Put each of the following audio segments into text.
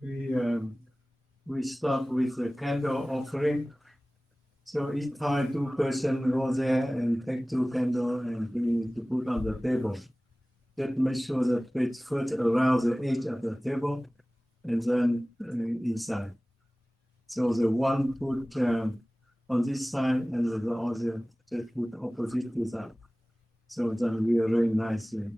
Yeah, we start with the candle offering. So each time 2 person go there and take 2 candles and bring it to put on the table. Just make sure that it's first around the edge of the table and then inside. So the one put on this side and the other just put opposite to that. So then we arrange nicely.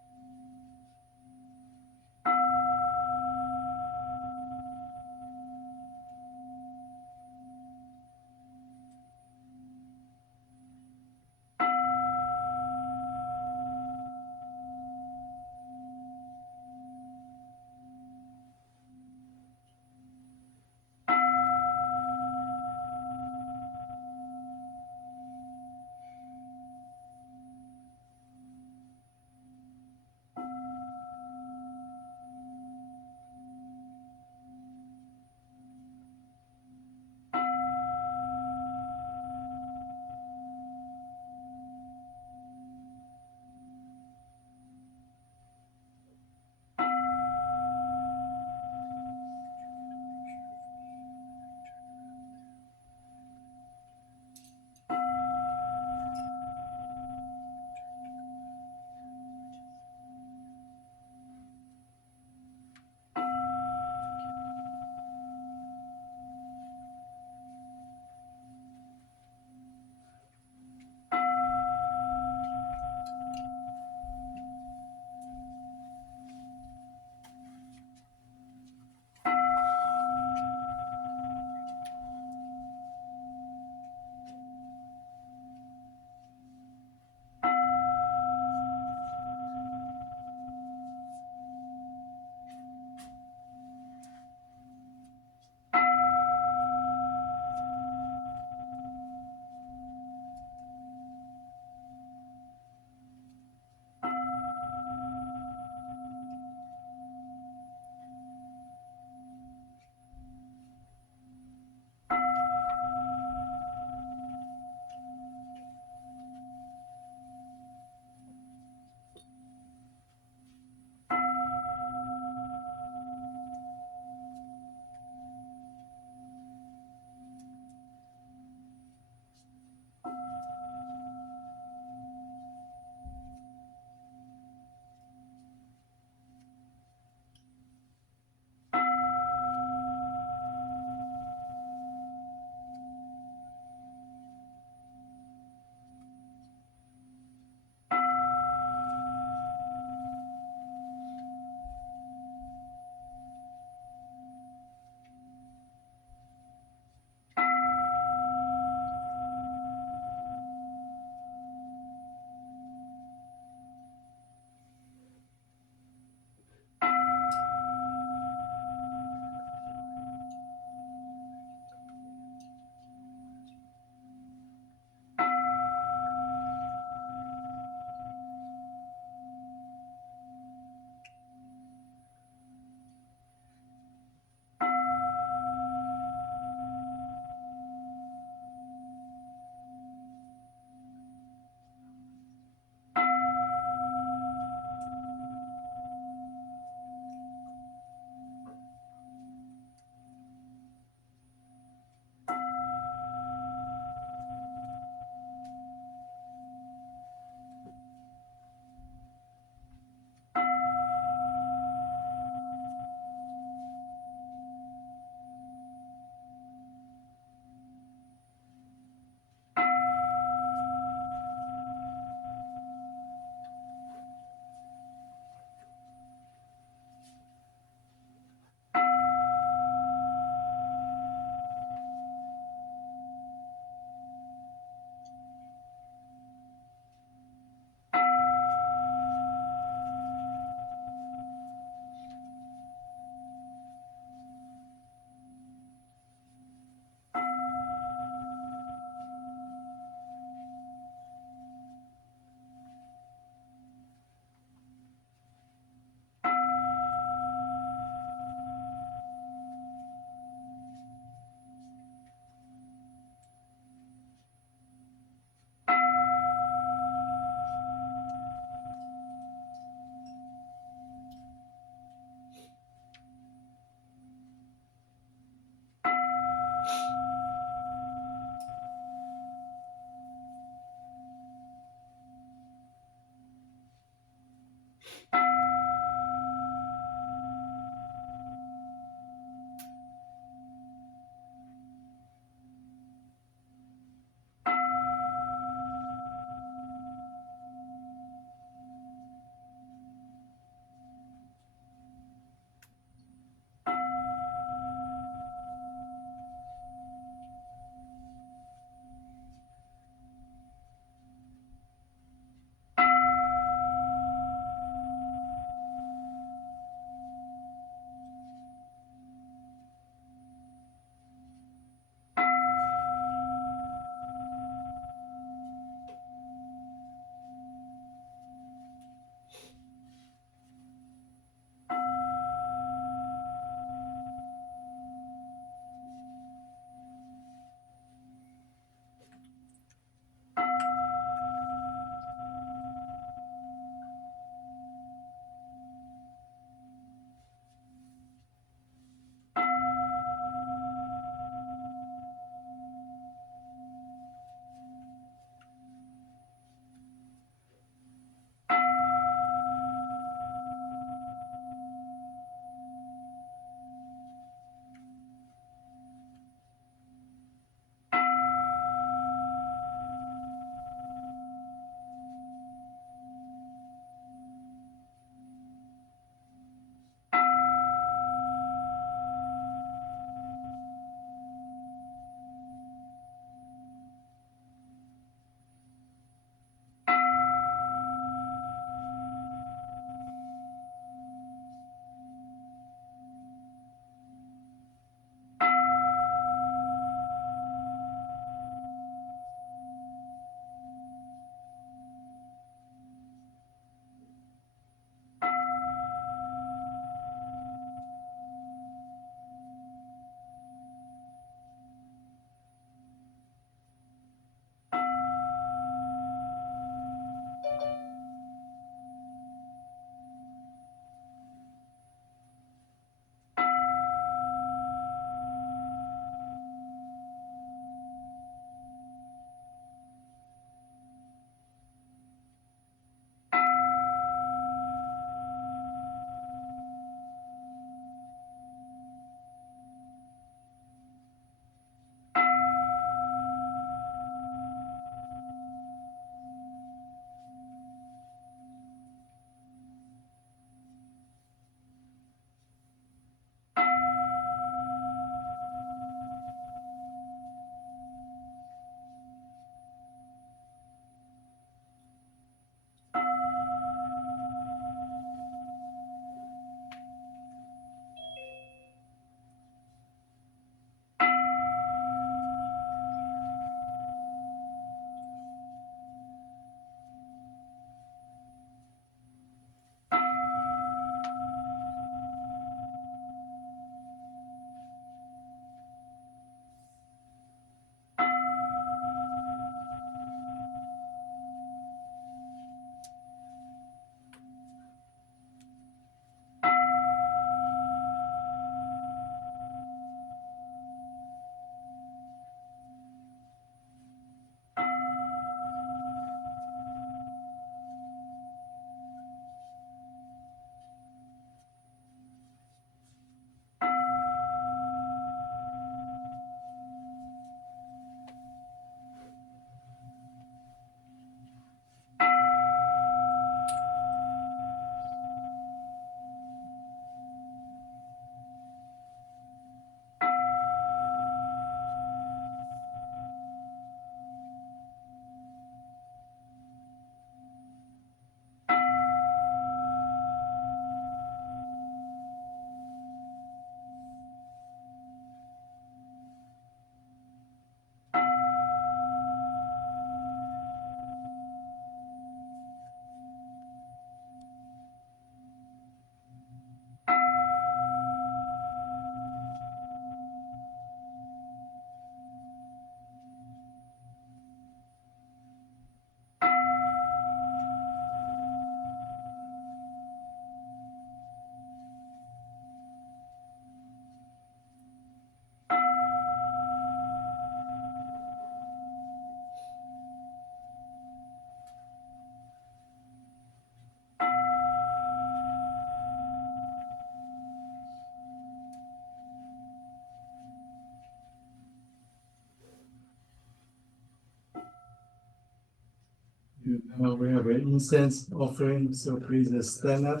Now we have an incense offering, so please stand up.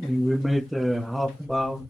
And we made a half bow.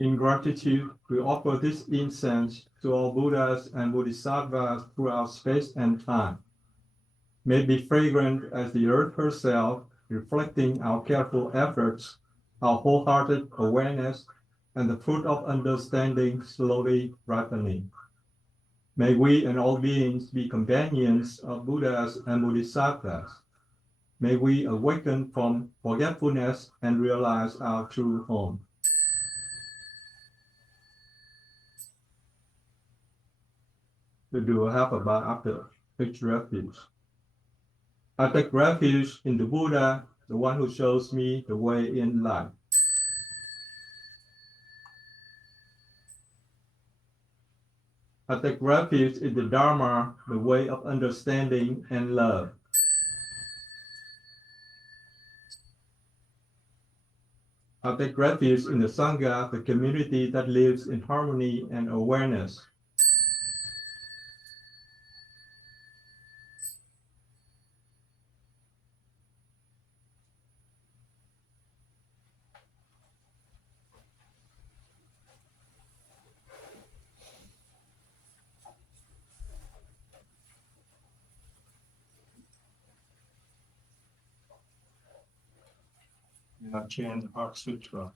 In gratitude, we offer this incense to all Buddhas and Bodhisattvas throughout space and time. May it be fragrant as the earth herself, reflecting our careful efforts, our wholehearted awareness, and the fruit of understanding slowly ripening. May we and all beings be companions of Buddhas and Bodhisattvas. May we awaken from forgetfulness and realize our true home. We do have a bar after each refuge. I take refuge in the Buddha, the one who shows me the way in life. I take refuge in the Dharma, the way of understanding and love. I take refuge in the Sangha, the community that lives in harmony and awareness. Now chant the Heart Sutra.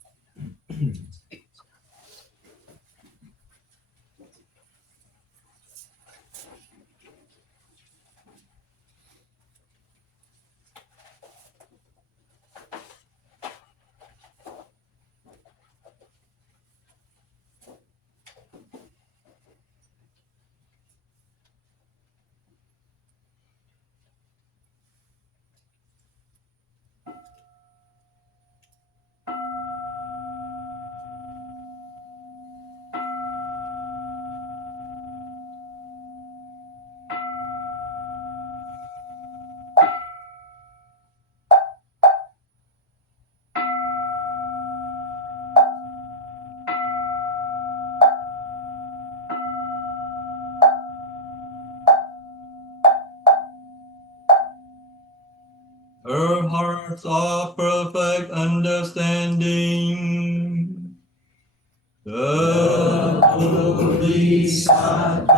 Her hearts of perfect understanding. The Bodhisattva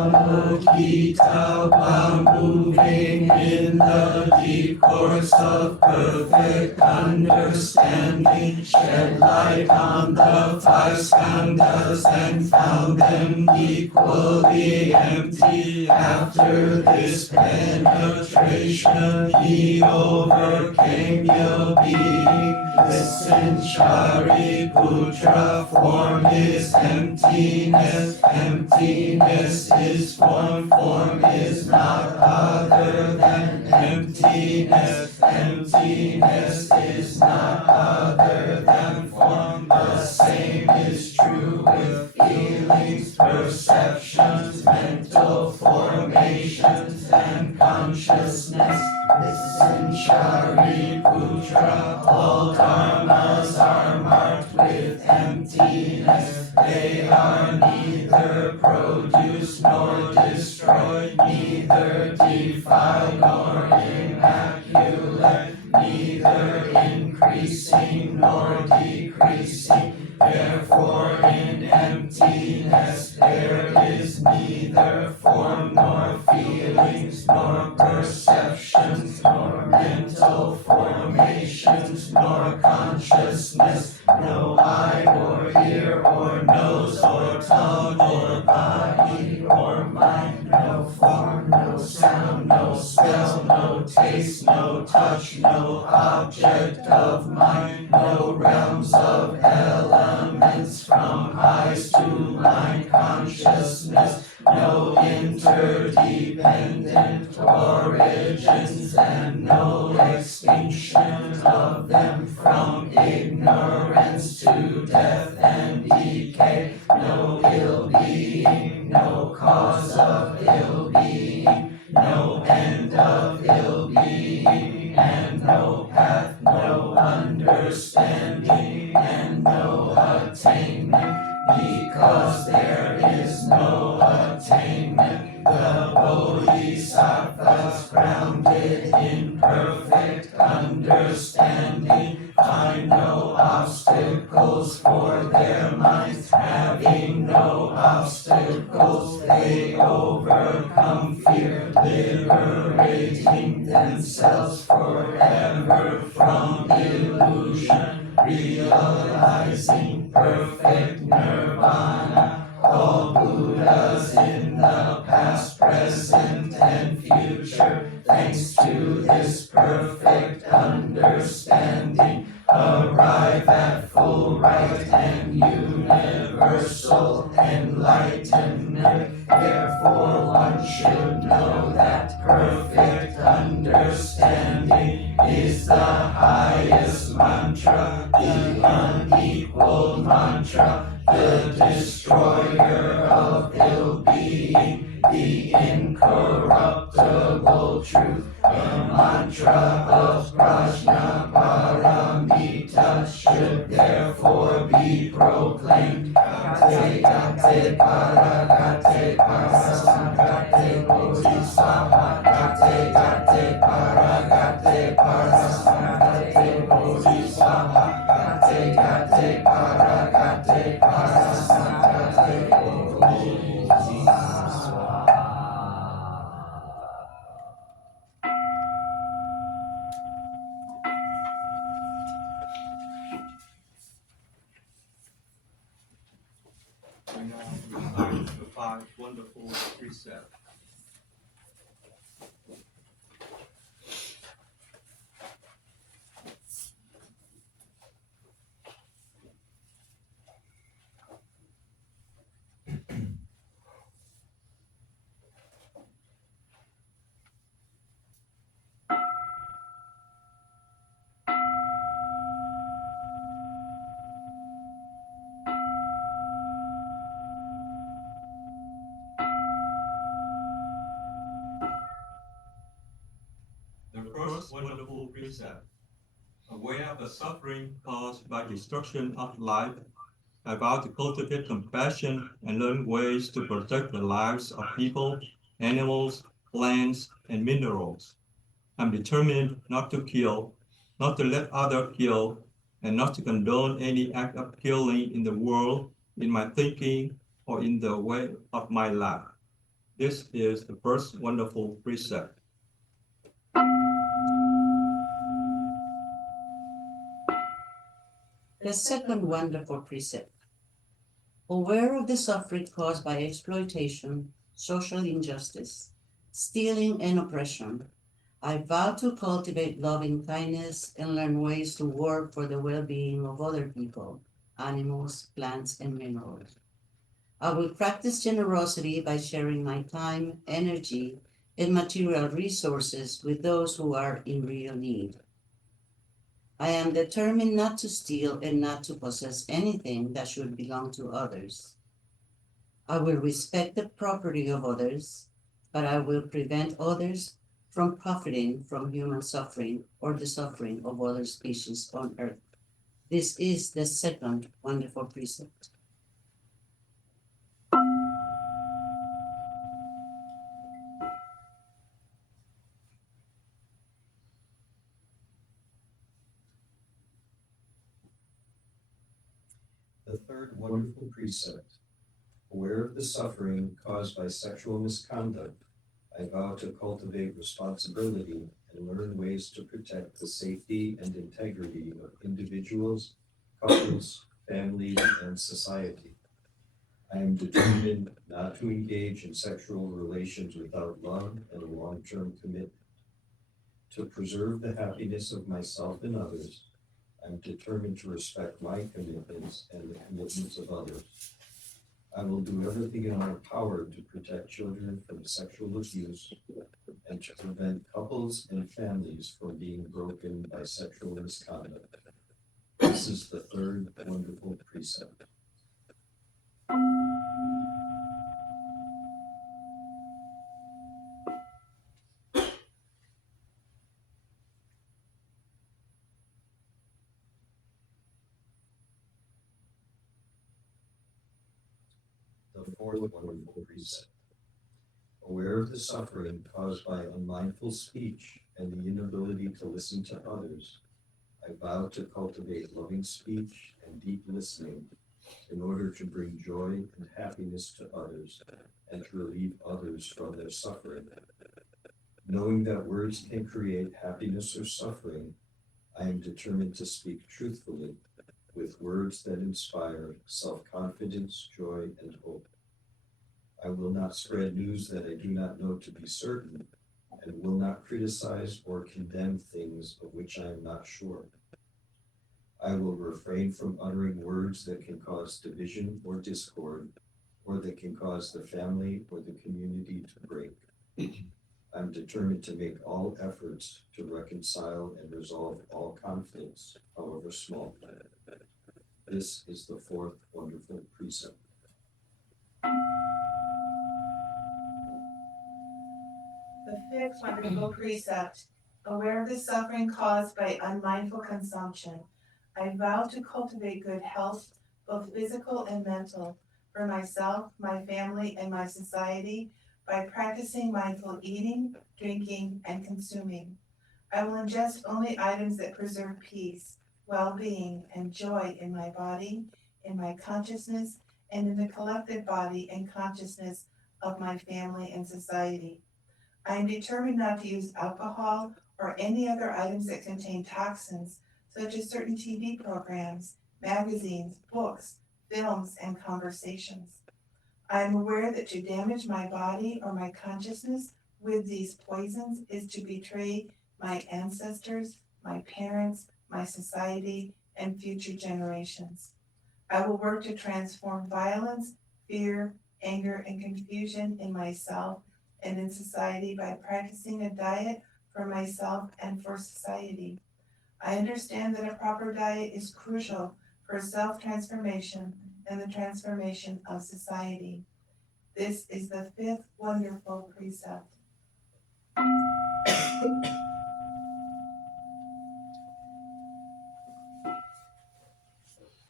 Avalokita, while moving in the deep course of perfect understanding, shed light on the five skandhas and found them equally empty. After this penetration, he overcame ill being. Listen, Shariputra, form is emptiness. Emptiness is form. Form is not other than emptiness. Emptiness is not other than form. The same is true with feelings, perceptions, mental formations, and consciousness. Listen, Shariputra, all dharmas are marked with emptiness. They are neither produced nor destroyed, neither defiled nor immaculate, neither increasing nor decreasing. Therefore, in emptiness there is neither form nor feelings nor perceptions nor mental formations nor consciousness, no eye or ear or nose or tongue or body or mind, no form, no sound, no smell, no taste, no no touch, no object of mind, no realms of elements from highs to mind consciousness, no interdependent origins, and no extinction of them from ignorance to death and decay, no ill-being, no cause of ill-being, no end of ill-being, and no path, no understanding, and no attainment, because there is no attainment. The Bodhisattvas, grounded in perfect understanding, find no obstacles for their minds. Having no obstacles, they overcome fear, liberating themselves forever from illusion, realizing perfect nirvana. All Buddhas in the past, present, and future, thanks to this perfect understanding, arrive at full right and universal enlightenment. Therefore, one should know that perfect understanding is the highest mantra, the unequaled mantra, the destroyer of ill-being, the incorruptible truth, the mantra of Prajnaparamita should therefore be proclaimed. Gate, gate, para, gate, para, gate, bodhisattva, gate, gate, para, gate, para, gate, bodhisattva, gate, gate, para, gate, para, gate, bodhisattva. We now recite the 5 wonderful precepts. The first wonderful precept. Aware of the suffering caused by destruction of life, I vow to cultivate compassion and learn ways to protect the lives of people, animals, plants, and minerals. I'm determined not to kill, not to let others kill, and not to condone any act of killing in the world, in my thinking, or in the way of my life. This is the first wonderful precept. The second wonderful precept. Aware of the suffering caused by exploitation, social injustice, stealing, and oppression, I vow to cultivate loving kindness and learn ways to work for the well-being of other people, animals, plants, and minerals. I will practice generosity by sharing my time, energy, and material resources with those who are in real need. I am determined not to steal and not to possess anything that should belong to others. I will respect the property of others, but I will prevent others from profiting from human suffering or the suffering of other species on earth. This is the second wonderful precept. The third wonderful precept. Aware of the suffering caused by sexual misconduct, I vow to cultivate responsibility and learn ways to protect the safety and integrity of individuals, couples, families, and society. I am determined not to engage in sexual relations without love and long-term commitment. To preserve the happiness of myself and others, I'm determined to respect my commitments and the commitments of others. I will do everything in my power to protect children from sexual abuse and to prevent couples and families from being broken by sexual misconduct. This is the third wonderful precept. The fourth wonderful precept. Aware of the suffering caused by unmindful speech and the inability to listen to others, I vow to cultivate loving speech and deep listening in order to bring joy and happiness to others and to relieve others from their suffering. Knowing that words can create happiness or suffering, I am determined to speak truthfully with words that inspire self-confidence, joy, and hope. I will not spread news that I do not know to be certain, and will not criticize or condemn things of which I am not sure. I will refrain from uttering words that can cause division or discord, or that can cause the family or the community to break. I'm determined to make all efforts to reconcile and resolve all conflicts, however small. This is the fourth wonderful precept. The fifth wonderful precept, aware of the suffering caused by unmindful consumption, I vow to cultivate good health, both physical and mental, for myself, my family, and my society by practicing mindful eating, drinking, and consuming. I will ingest only items that preserve peace, well-being, and joy in my body, in my consciousness, and in the collective body and consciousness of my family and society. I am determined not to use alcohol or any other items that contain toxins, such as certain TV programs, magazines, books, films, and conversations. I am aware that to damage my body or my consciousness with these poisons is to betray my ancestors, my parents, my society, and future generations. I will work to transform violence, fear, anger, and confusion in myself and in society by practicing a diet for myself and for society. I understand that a proper diet is crucial for self-transformation and the transformation of society. This is the fifth wonderful precept.